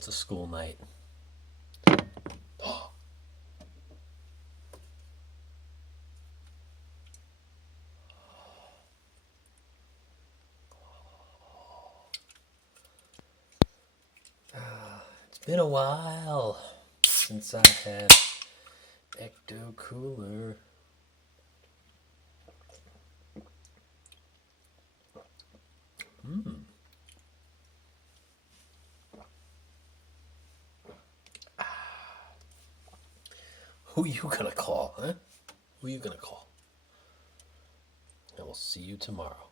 It's a school night. It's been a while since I had Ecto Cooler. Who you gonna call, huh? Who you gonna call? I will see you tomorrow.